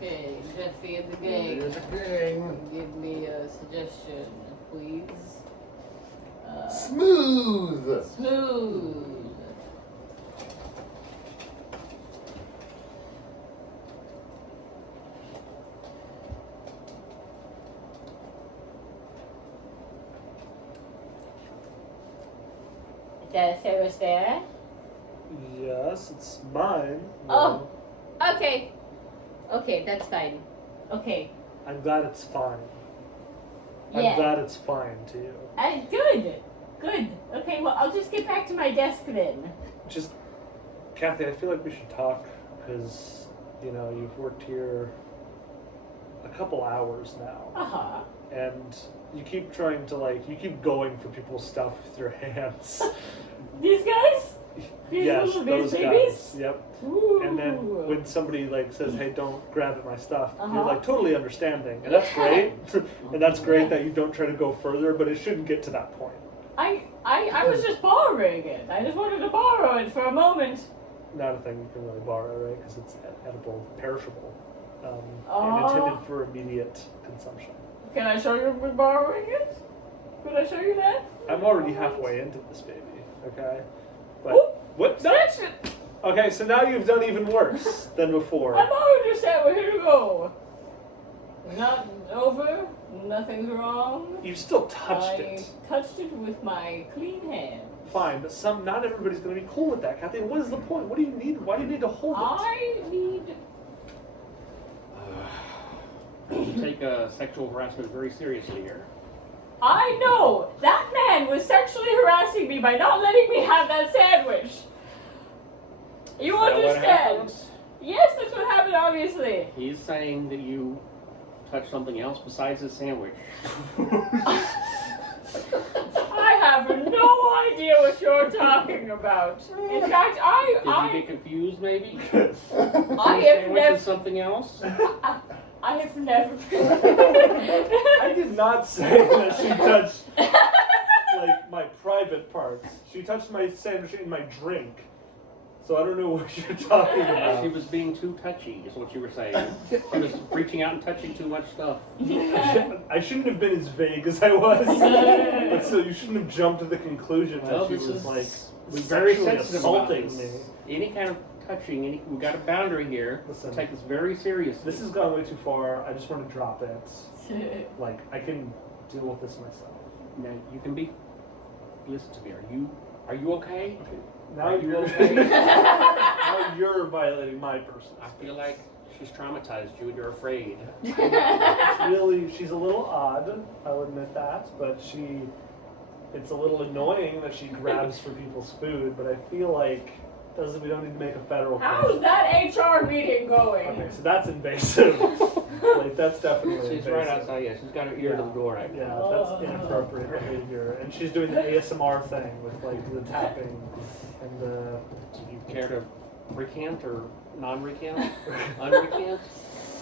Okay, Jesse and the gang. There's a gang. Give me a suggestion, please. Smooth. Smooth. Is that a service there? Yes, it's mine. Oh, okay. Okay, that's fine. Okay. I'm glad it's fine. I'm Yeah. glad it's fine to you. Good. Good. Okay, well, I'll just get back to my desk then. Just, Kathy, I feel like we should talk because, you've worked here a couple hours now. Uh-huh. And you keep trying to, you keep going for people's stuff with your hands. These guys? These Yes, little those babies? guys. Yep. Ooh. And then when somebody says, "Hey, don't grab at my stuff," you're Uh-huh. totally understanding, and that's great. And that's great that you don't try to go further, but it shouldn't get to that point. I was just borrowing it. I just wanted to borrow it for a moment. Not a thing you can really borrow, right? Because it's edible, perishable, and Oh. intended for immediate consumption. Can I show you me borrowing it? Could I show you that? I'm already halfway into this baby, okay? But Oop. what? No. Snatch it! Okay, so now you've done even worse than before. I'm already set. We're here to go. Not over. Nothing's wrong. You still touched I it. touched it with my clean hand. Fine, but not everybody's going to be cool with that, Kathy. What is the point? What do you need? Why do you need to hold it? I need. You take sexual harassment very seriously here. I know! That man was sexually harassing me by not letting me have that sandwich. You Is that what understand? happens? Yes, that's what happened, obviously. He's saying that you touched something else besides the sandwich. I have no idea what you're talking about. In fact, Did you get confused, maybe? I have Sandwich never. is something else? I have never. I did not say that she touched my private parts. She touched my sandwich in my drink. So I don't know what you're talking about. She was being too touchy, is what you were saying. She was reaching out and touching too much stuff. I shouldn't have been as vague as I was. But still, you shouldn't have jumped to the conclusion that she was we're very sexually sensitive about assaulting this. me. Any kind of touching, we've got a boundary here. Listen. Take this very seriously. This has gone way too far. I just want to drop it. I can deal with this myself. Now you can be. Listen to me. Are you okay? Okay. Now Are you you're okay? now you're violating my personal I feel like she's traumatized you and you're afraid. she's a little odd, I'll admit that, but it's a little annoying that she grabs for people's food, but I feel like we don't need to make a federal How's case. that HR meeting going? Okay, so that's invasive. That's definitely She's invasive. right outside, yeah. She's got her ear to the door right Yeah, now. that's inappropriate behavior. And she's doing the ASMR thing with the tapping and the... Do you care to recant or non-recant? Unrecant?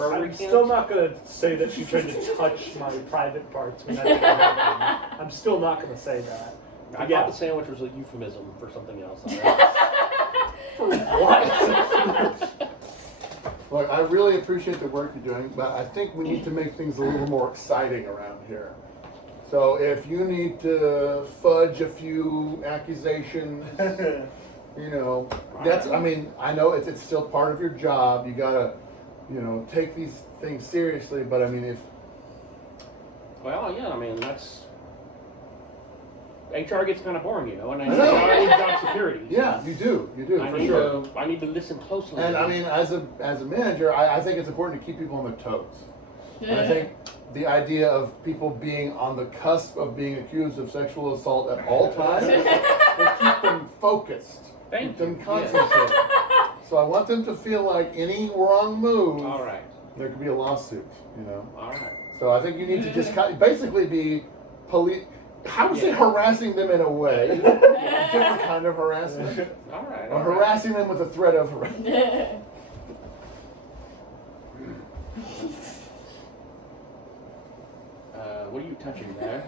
I'm Recant? still not going to say that she tried to touch my private parts when that didn't happen. I'm still not going to say that. I Yeah. thought the sandwich was a euphemism for something else. What? Look, I really appreciate the work you're doing, but I think we need to make things a little more exciting around here. So if you need to fudge a few accusations, that's, I know it's still part of your job. You gotta, take these things seriously, but if... Well, yeah, that's... HR gets kind of boring, and I know. need job security. Yeah, you do, for sure. I need to listen closely. And as a manager, I think it's important to keep people on their toes. And I think the idea of people being on the cusp of being accused of sexual assault at all times will keep them focused, keep them concentrated. So I want them to feel like any wrong move, All right. there could be a lawsuit, All right. So I think you need to just basically be I would say harassing them in a way, a different kind of harassment, All right. or harassing them with a threat of harassment. What are you touching there?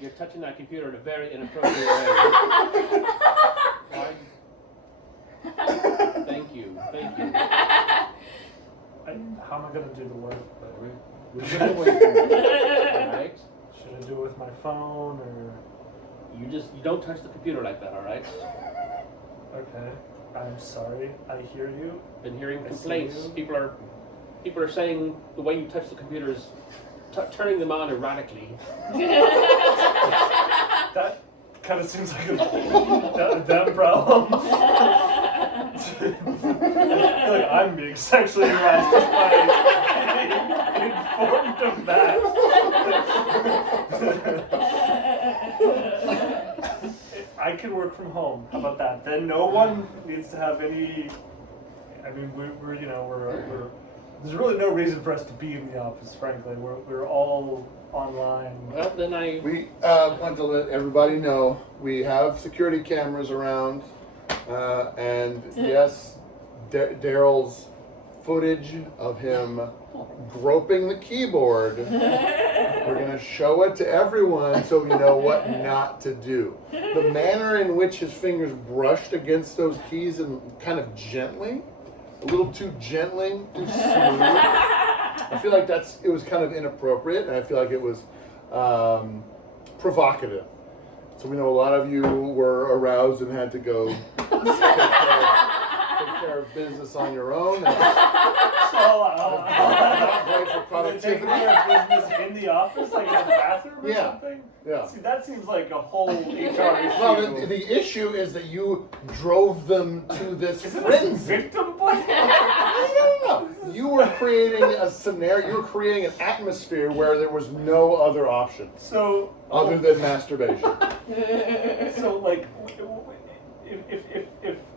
You're touching that computer in a very inappropriate way. Why? Thank you. how am I gonna do the work? We're gonna wait for you. Alright? Should I do it with my phone or? You don't touch the computer like that, alright? Okay. I'm sorry. I hear you. Been hearing I see complaints. you. People are saying the way you touch the computer is turning them on erratically. That kind of seems like a them problem. I feel like I'm being sexually harassed just by being informed of that. I can work from home. How about that? Then no one needs to have any. I mean, we're there's really no reason for us to be in the office. Frankly, we're all online. Well, then We want to let everybody know we have security cameras around, and yes, Daryl's footage of him groping the keyboard. We're gonna show it to everyone so you know what not to do. The manner in which his fingers brushed against those keys and kind of gently, a little too gently, too smooth. I feel like it was kind of inappropriate, and I feel like it was provocative. So we know a lot of you were aroused and had to go take care of business on your own. Not great for Taking productivity. care of business in the office, like in the bathroom or Yeah. something? Yeah. See, that seems like a whole HR issue. Well, the issue is that you drove them to this Is it a frenzy. victim blame? No. You were creating a scenario, you were creating an atmosphere where there was no other option So, other than masturbation. so like,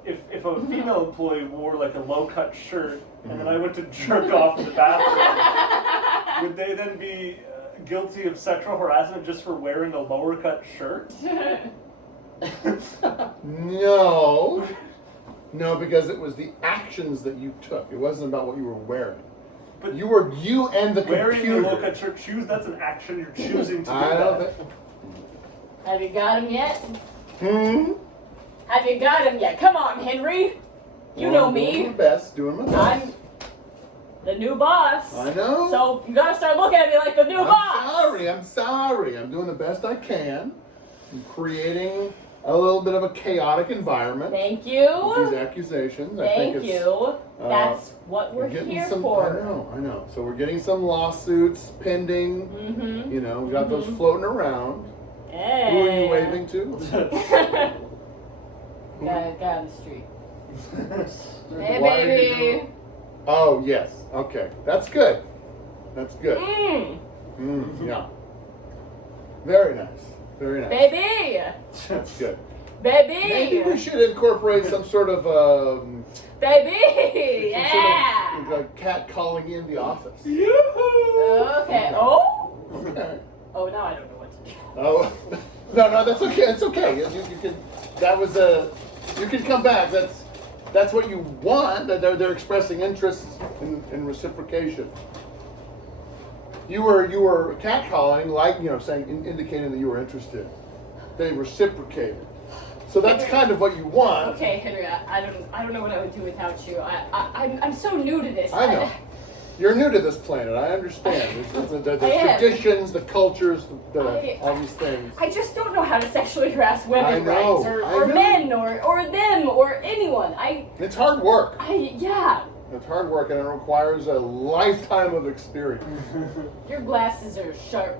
if a female employee wore like a low-cut shirt and then I went to jerk off in the bathroom, would they then be guilty of sexual harassment just for wearing a lower-cut shirt? No, because it was the actions that you took. It wasn't about what you were wearing. But You and the wearing computer. a low-cut shirt, that's an action you're choosing to do. I don't that. think. Have you got him yet? Hmm? Have you got him yet? Come on, Henry. You know I'm doing me. my best, doing my best. I'm the new boss. I know. So you gotta start looking at me like the new boss. I'm sorry. I'm doing the best I can. I'm creating a little bit of a chaotic environment Thank with you. these accusations. I Thank think it's, you. That's what we're getting here some, for. I know. So we're getting some lawsuits pending. Mm-hmm. You know, we got those floating around. Yeah. Who are you waving to? Guy on the street. Hey, Why are you baby. doing- Oh, yes. Okay. That's good. That's good. Yeah. Very nice. Very nice. Baby. That's good. Baby. Maybe we should incorporate some sort of Baby. some Yeah. sort of like cat calling in the office. Yoo-hoo! Okay. Oh. Okay. Oh, now I don't know what to do. Oh no, that's okay. It's okay. You can. That was a. You can come back. That's what you want. That they're expressing interest in reciprocation. You were catcalling, like saying indicating that you were interested. They reciprocated. So that's kind of what you want. Okay, Henry. I don't know what I would do without you. I'm so new to this. I know. You're new to this planet. I understand. The I am. traditions, the cultures, I- all these things. I just don't know how to sexually harass women, I know, right? I Or know. men, or them, or anyone. It's hard work. Yeah. It's hard work, and it requires a lifetime of experience. Your glasses are sharp,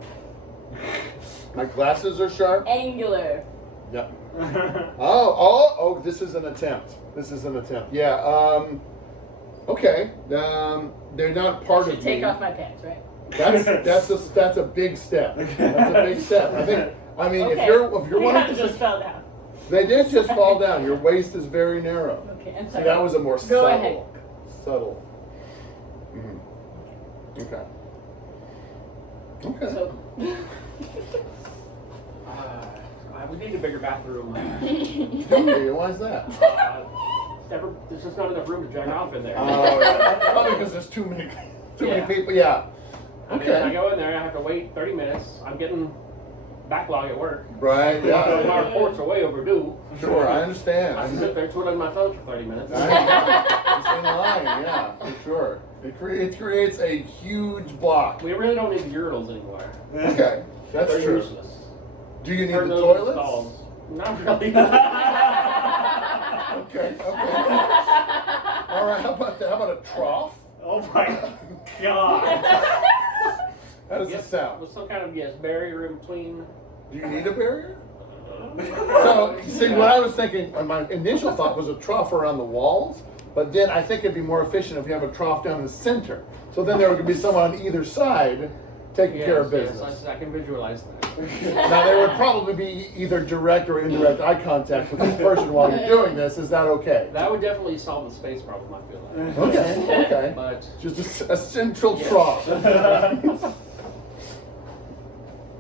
My glasses are sharp. angular. Yep. Oh! This is an attempt. Yeah. Okay. They're not part I should of take me. off my pants, right? That's a big step. That's a big step. I mean, Okay. if you're Your wanting hand to just fell down. they did just fall down. Your waist is very narrow. Okay, I'm See, sorry. that was a more Go subtle. ahead. Subtle. Mm-hmm. Okay. Okay. So, we need a bigger bathroom. Okay, why is that? There's just not enough room to jack off in there. Oh, yeah. Probably because there's too many people. Yeah. I mean, I go in there, I have to wait 30 minutes. I'm getting backlog at work. Right. My Yeah. reports are way overdue. Sure, I understand. I can sit there twiddling my phone for 30 minutes. I know. It's in line. Yeah, for sure. It creates a huge block. We really don't need urinals anymore. Okay, that's They're true. useless. Do you need Heard the those toilets? installs. Not really. Okay. All right. How about a trough? Oh my god. How does it Yes, sound? with some kind of barrier in between. Do you need a barrier? So, see, what I was thinking, my initial thought was a trough around the walls, but then I think it'd be more efficient if you have a trough down the center. So then there could be someone on either side taking care of business. Yes, I can visualize that. Now, there would probably be either direct or indirect eye contact with this person while you're doing this. Is that okay? That would definitely solve the space problem, I feel like. Okay. But Just a central Yes. trough.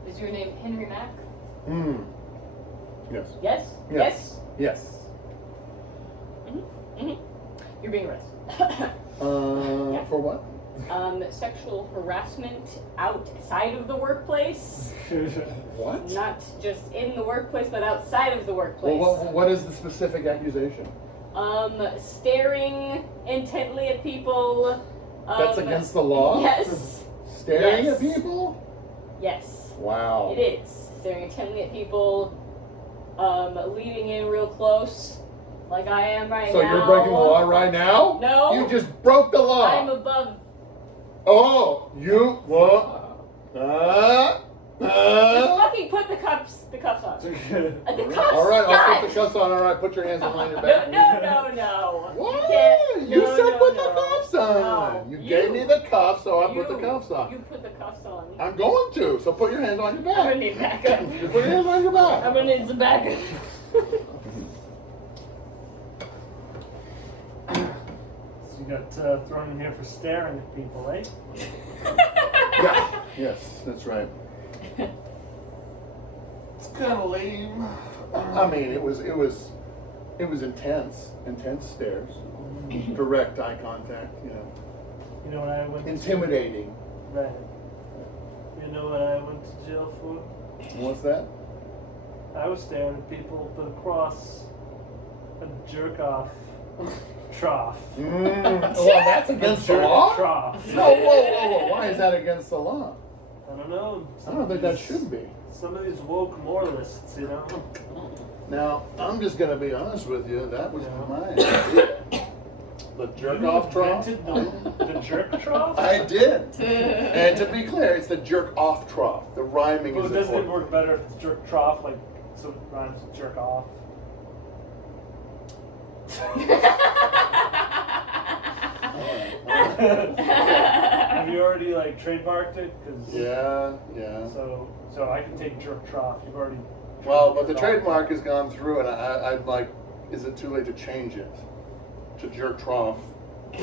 Is your name Henry Mack? Yes. Yes? Yes. Yes. You're being arrested. For what? Sexual harassment outside of the workplace. What? Not just in the workplace, but outside of the workplace. Well, what is the specific accusation? Staring intently at people. That's against the law? Yes. Staring Yes. at people? Yes. Wow. It is. Staring intently at people, leading in real close, like I am right So now. you're breaking the law right now? No. You just broke the law. I'm above. Oh, you what? Lucky, put the cuffs on. The cuffs. All right, I'll God. put the cuffs on. All right, put your hands behind your No, back. no. What? You can't. You No, said no, put the no. cuffs on. No. You gave me the cuffs, so I put the You- cuffs on. You put the cuffs on. I'm going to. So put your hands on your I'm gonna back. need backup. Just put your hands on your back. I'm gonna need some backup. So you got thrown in here for staring at people, eh? Yeah. Yes, that's right. It's kind of lame. I mean, it was intense stares, direct eye contact. You know what I went Intimidating. to? Right. You know what I went to jail for? What's that? I was staring at people, but across a jerk off trough. Well, that's against the Jerk law. trough. No, whoa. Why is that against the law? I don't know. I don't think that should be. Some of these woke moralists, you know. Now, I'm just gonna be honest with you. That was Yeah. my idea. The jerk off trough. Invented the jerk trough? I did. And to be clear, it's the jerk off trough. The rhyming Well, is doesn't it important. work better if it's jerk trough, like so it rhymes with jerk off? Have you already like trademarked it? 'Cause- Yeah. So I can take jerk trough. You've already. Well, but the trademarked it. trademark has gone through, and I'd like, is it too late to change it to jerk trough? I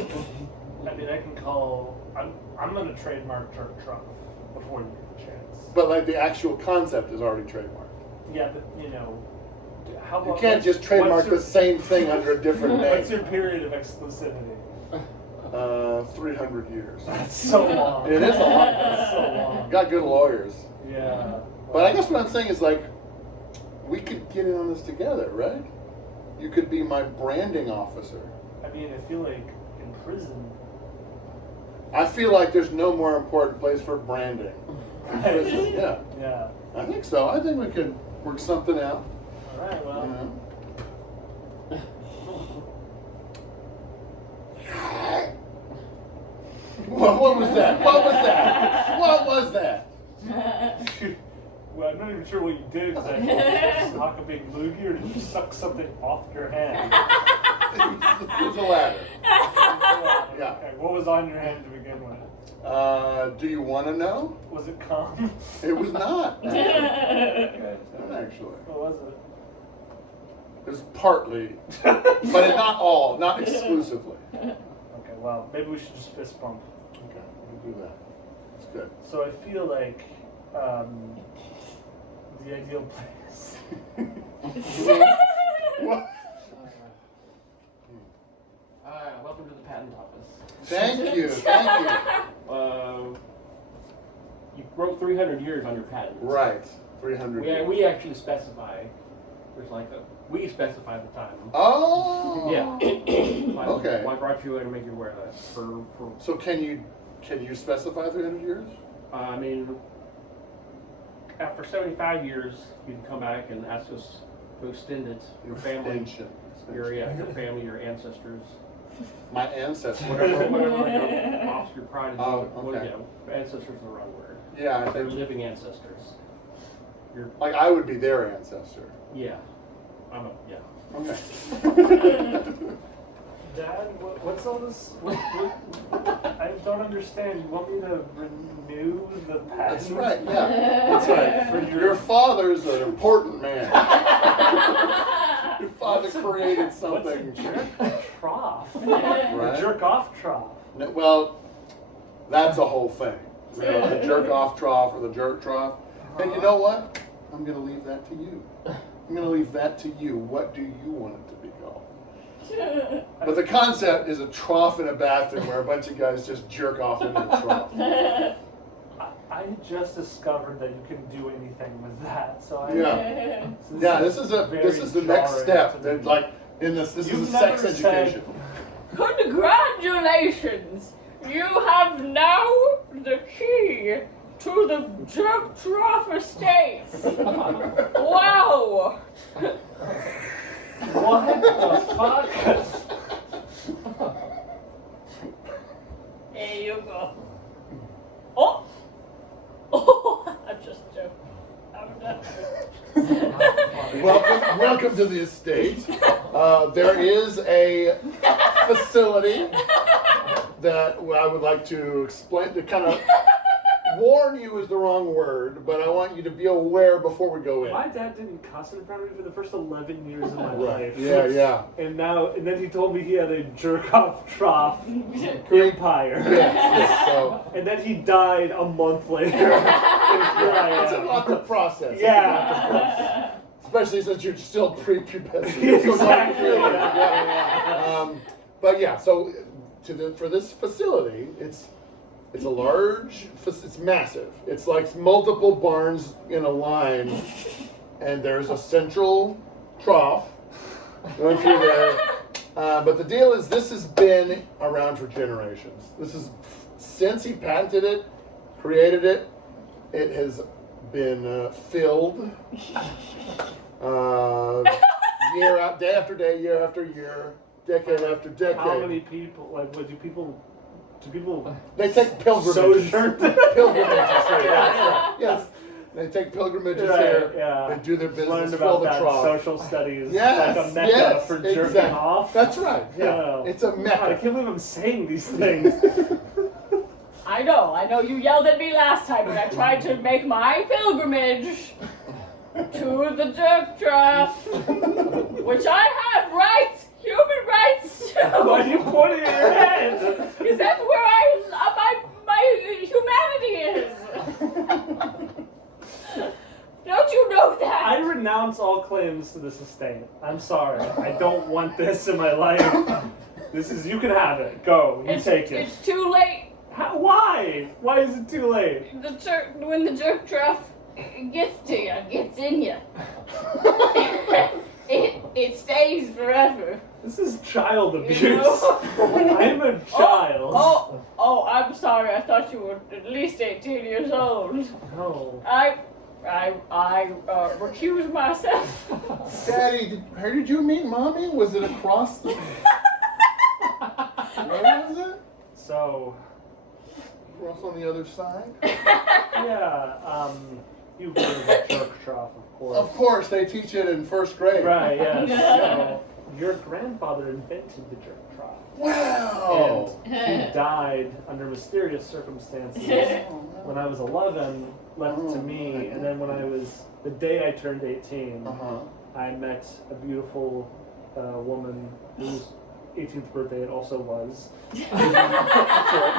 mean, I can call. I'm gonna trademark jerk trough before you get the chance. But like the actual concept is already trademarked. Yeah, but you know, how You long? can't just trademark the same thing under a different What's name. your period of exclusivity? 300 years. That's so long. It is a long time. That's so long. Got good lawyers. Yeah. But I guess what I'm saying is like, we could get in on this together, right? You could be my branding officer. I mean, I feel like in prison. I feel like there's no more important place for branding than prison. Yeah, Yeah. I think so. I think we could work something out. All right. Well. You know? What was that? What was that? What was that? Well, I'm not even sure what you did. Did you just knock a big loogie, or did you suck something off your hand? It was the latter. Yeah. Okay. What was on your hand to begin with? Do you want to know? Was it cum? It was not. Okay. Not actually. What was it? It was partly, but not all, not exclusively. Okay. Well, maybe we should just fist bump. Okay, we'll do that. It's good. So I feel like the ideal place. What? Welcome to the patent office. Thank you. You wrote 300 years on your patent. Right, 300 years. We actually specify there's like a We specify the time. Oh. Yeah. Okay. I brought you in to make you aware of that. So can you specify 300 years? I mean, after 75 years, you can come back and ask us to extend it. Your family, Extension. your family, your ancestors, My ancestors. whatever your offspring, your pride is. Okay. Ancestors is the wrong word. Yeah, I They're think. living ancestors. Like I would be their ancestor. Yeah. Yeah. Okay. Dad, what's all this? I don't understand. You want me to renew the patent? That's right. Yeah, that's right. For Your father's an important man. Your father created something. What's a jerk trough? Right? A jerk off trough. No, well, that's a whole thing. You know, the jerk off trough or the jerk trough. And you know what? I'm going to leave that to you. I'm going to leave that to you. What do you want it to be called? But the concept is a trough in a bathroom where a bunch of guys just jerk off into the trough. I just discovered that you can do anything with that, so I. Yeah. Yeah, this is the next step. They're like in this is a sex education. Congratulations! You have now the key to the jerk trough estate. Wow! What the fuck? Here you go. Oh! Oh! I'm just joking. I'm done. Welcome to the estate. There is a facility that I would like to explain, to kind of warn you is the wrong word, but I want you to be aware before we go in. My dad didn't cuss in front of me for the first 11 years of my Right. life. Yeah. And then he told me he had a jerk off trough empire. Yeah. So And then he died a month later. And here I it's a am. lot to process. It's a Yeah. lot to process. Especially since you're still prepubescent. Exactly. Yeah. But yeah, so for this facility, it's a large, it's massive. It's like multiple barns in a line, and there's a central trough going through there. But the deal is, this has been around for generations. This is since he patented it, created it. It has been filled year out, day after day, year after year, decade after decade. How many people, do people They take pilgrimages. sojourn? Pilgrimages here. Yeah. Yes. They take pilgrimages here. Yeah. They do their business. Learned Fill about the that trough. social studies. Yes. Like a mecca Yes. for jerking Exactly. off. That's right. Yeah. It's a I mecca. can't believe I'm saying these things. I know you yelled at me last time when I tried to make my pilgrimage to the jerk trough, which I have rights, human rights too. Why are you pointing at your head? Because that's where my humanity is. Don't you know that? I renounce all claims to this estate. I'm sorry. I don't want this in my life. You can have it. Go. You take it. It's too late. Why? Why is it too late? When the jerk trough gets to you, gets in you, it stays forever. This is child abuse. You know? I'm a child. Oh, I'm sorry. I thought you were at least 18 years old. No. I recuse myself. Daddy, where did you meet Mommy? Was it across the... Where was it? So, Across on the other side? yeah, you've heard of the jerk trough, of course. Of course, they teach it in first grade. Right, yes. So, your grandfather invented the jerk trough. Wow. And he died under mysterious circumstances when I was 11, left it to me, and then when the day I turned 18, I met a beautiful woman whose 18th birthday it also was.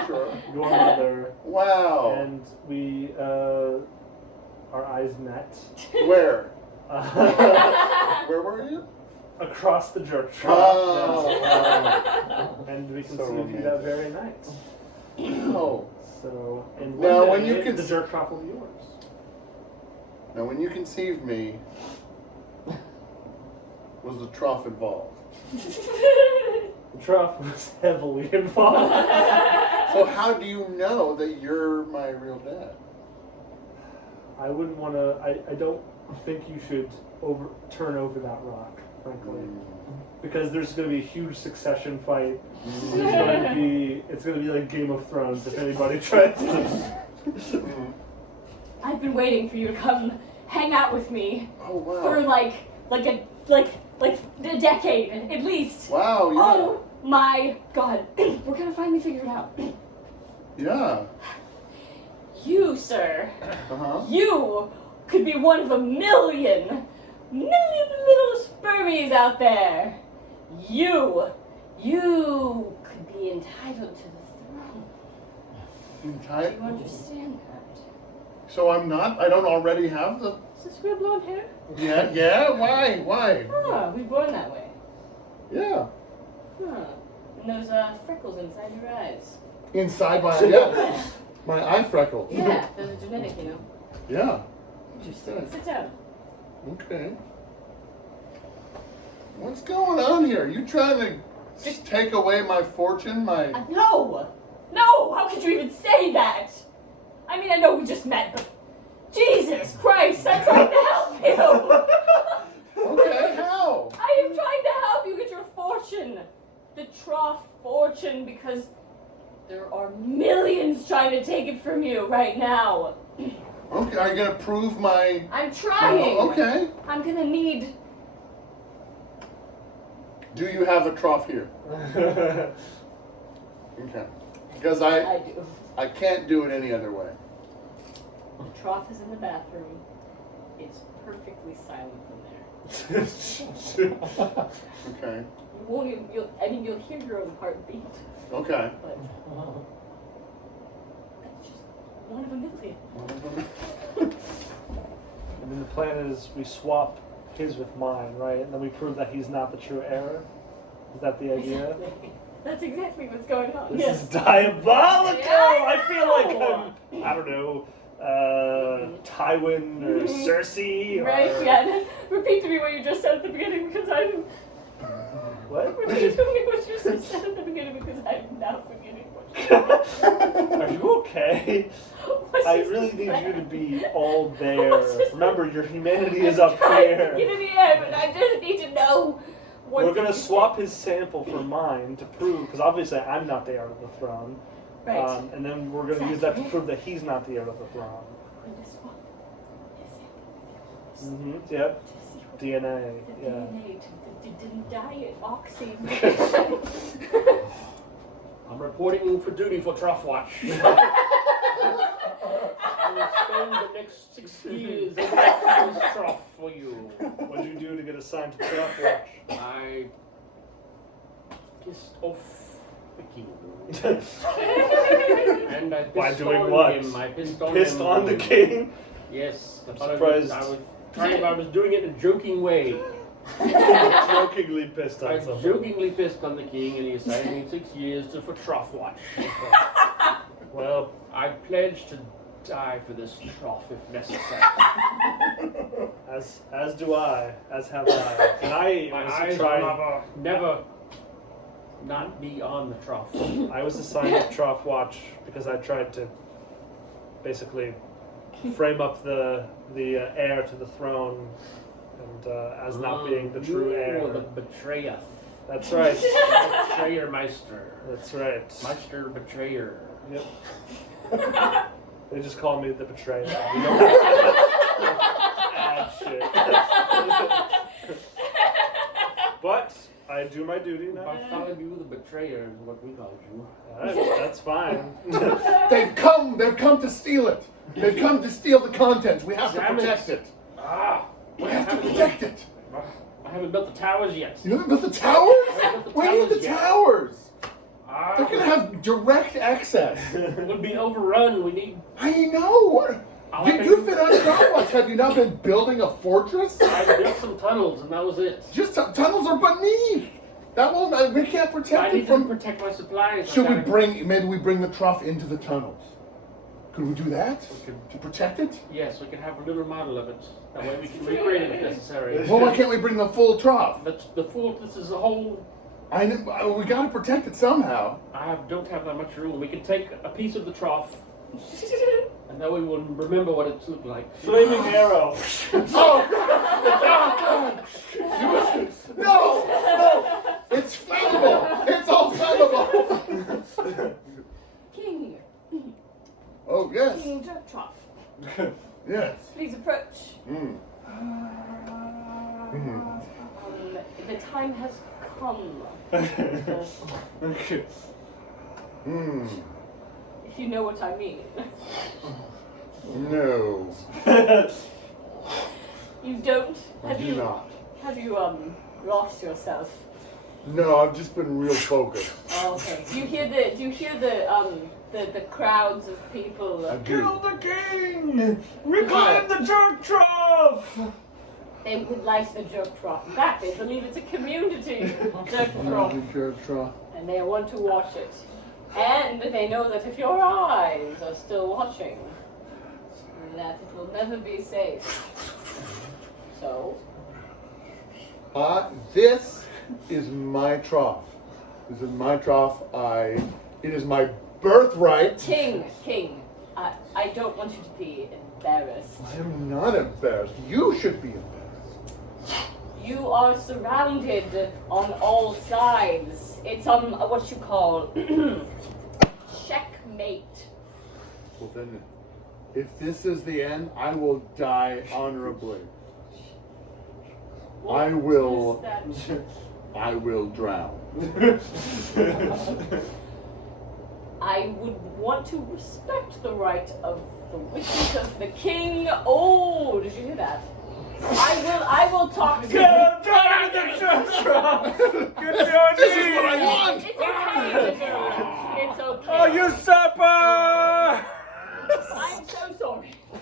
Sure. Your mother. Wow. And we, our eyes met. Where? Where were you? Across the jerk trough. Oh. And we So conceived you that very night. Oh. So, and Now, one when day, you can- the jerk trough will be yours. Now, when you conceived me, Was the trough involved? The trough was heavily involved. So how do you know that you're my real dad? I wouldn't want to. I don't think you should turn over that rock, frankly, because there's going to be a huge succession fight. It's going to be like Game of Thrones if anybody tries to. I've been waiting for you to come hang out with me Oh wow. for like a decade at least. Wow, yeah. Oh my God, we're gonna finally figure it out. Yeah. You, sir, Uh-huh. you could be one of a million little spermies out there. You could be entitled to the throne. Do you understand that? So I'm not? I don't already have the... Is this real blonde hair? Yeah? Why? Oh, we born that way. Yeah. Huh. And those freckles inside your eyes. Inside my... my eye freckles. Yeah, those are genetic, you know. Yeah. Interesting. Sit down. Okay. What's going on here? You trying to just take away my fortune, my... No! No! How could you even say that? I mean, I know we just met, but Jesus Christ, I'm trying to help you! Okay, how? I am trying to help you get your fortune. The trough fortune, because there are millions trying to take it from you right now. Okay, are you gonna prove my... I'm trying. Oh, okay. I'm gonna need... Do you have a trough here? Okay. Because I do. I can't do it any other way. The trough is in the bathroom. It's perfectly silent in there. Okay. You won't even, you'll hear your own heartbeat, Okay. but that's just one of a million. And then the plan is we swap his with mine, right? And then we prove that he's not the true heir. Is that the idea? That's exactly what's going on. This Yes. is diabolical! Yeah, I feel like know. I don't know, Tywin or Cersei. Or... Right? Yeah. Repeat to me what you just said at the beginning, because I'm. What? Repeat to me what you just said at the beginning, because I'm now forgetting what you Are you okay? What's I this really need plan? you to be all there. What's this- Remember, your humanity is I'm up trying here. to get in the air, but I just need to know what. We're gonna you swap his sample for mine to prove, because obviously I'm not the heir of the throne. said. Right. And then we're gonna use that to Exactly. prove that he's not the heir of the throne. I'm going to swap his sample with yours Yep. to see what DNA. the Yeah. DNA didn't die at Oxy. I'm reporting for duty for Trough Watch. I will spend the next 6 years in this trough for you. What'd you do to get assigned to Trough Watch? I pissed off the king. And I pissed By doing on what? him. I pissed on Pissed him. on the king? Yes. I'm but surprised. I was doing it in a joking way. Jokingly pissed I on someone. jokingly pissed on the king, and he assigned me 6 years for Trough Watch. Well, I pledge to die for this trough if necessary. As do I, as have I. And I My was eyes trying. will never not be on the trough. I was assigned to Trough Watch because I tried to basically frame up the heir to the throne, and as not being the true heir. You the betrayer. That's right. Betrayer Meister. That's right. Meister Betrayer. Yep. They just call me the betrayer. You know, Add shit. But I do my duty now. Bartholomew the Betrayer is what we call you. That's fine. They've come to steal it. They've come to steal the contents. We have to Damn it. protect it. Ah! We have to protect it. I haven't built the towers yet. You haven't built the towers? haven't built the We need the towers yet. towers. Ah! They're gonna have direct access. It would be overrun. We need. I know. I'll have You've to- been on Troughs. Have you not been building a fortress? I built some tunnels, and that was it. Just tunnels are beneath. That won't. We can't I protect need it to from. protect my supplies. Should we bring? Maybe we bring the trough into the tunnels. Could we do that? We could- To protect it? Yes, we can have a little model of it. That way we can recreate it if necessary. Well, why can't we bring the full trough? The full, this is a whole, We gotta protect it somehow. don't have that much room. We can take a piece of the trough, and that way we'll remember what it looked like. Flaming arrow. Oh! No! It's flammable! It's all flammable! King, Oh, yes. King Jerk Trough, Yes. please approach. Mm. The time has come. Mm. If you know what I mean. No. You don't? I do not. Have you lost yourself? No, I've just been real focused. Oh, okay. Do you hear the crowds of people? I do. Kill the king! Reclaim the jerk trough! They would like the jerk trough back. They believe it's a community jerk trough, and they want to watch it. And they know that if your eyes are still watching, that it will never be safe. So, This is my trough. This is my trough. It is my birthright. King, I don't want you to be embarrassed. I am not embarrassed. You should be embarrassed. You are surrounded on all sides. It's what you call checkmate. Well then, if this is the end, I will die honorably. What I will- is that? I will drown. I would want to respect the right of the wishes of the king. Oh, did you hear that? I will talk to Get him out of the jerk trough! Get me on This is what I want! It's okay, Major. It's okay. Oh, usurper!